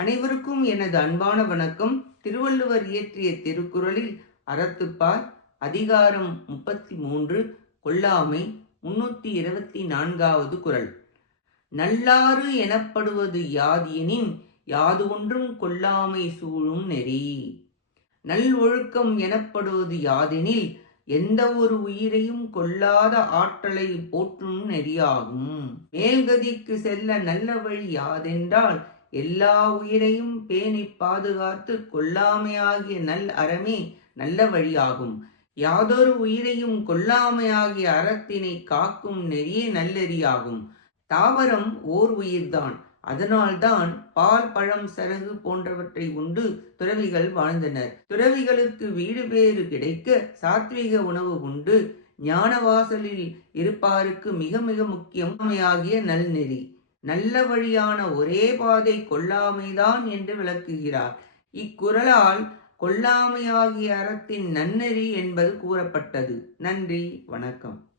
அனைவருக்கும் எனது அன்பான வணக்கம். திருவள்ளுவர் இயற்றிய திருக்குறளில் அறத்துப்பார் அதிகாரம் முப்பத்தி மூன்று கொல்லாமை முன்னூற்றி இருபத்தி நான்காவது குறள். நல்லாறு எனப்படுவது யாதியனின் யாது ஒன்றும் கொல்லாமை சூழும் நெறி. நல்லொழுக்கம் எனப்படுவது யாதெனில் எந்த ஒரு உயிரையும் கொல்லாத ஆற்றலை போற்றும் நெறியாகும். மேல்கதிக்கு செல்ல நல்ல வழி யாதென்றால் எல்லா உயிரையும் பேணி பாதுகாத்து கொல்லாமையாகிய நல் அறமே நல்ல வழியாகும். யாதொரு உயிரையும் கொல்லாமையாகிய அறத்தினை காக்கும் நெறியே நல்லெறியாகும். தாவரம் ஓர் உயிர்தான். அதனால்தான் பால் பழம் சரகு போன்றவற்றை உண்டு துறவிகள் வாழ்ந்தனர். துறவிகளுக்கு வீடு பேறு கிடைக்க சாத்விக உணவு உண்டு. ஞானவாசலில் இருப்பாருக்கு மிக மிக முக்கியமாகிய நல்நெறி நல்ல வழியான ஒரே பாதை கொல்லாமைதான் என்று விளக்குகிறார். இக்குறளால் கொல்லாமையாகிய அறத்தின் நன்னெறி என்பது கூறப்பட்டது. நன்றி வணக்கம்.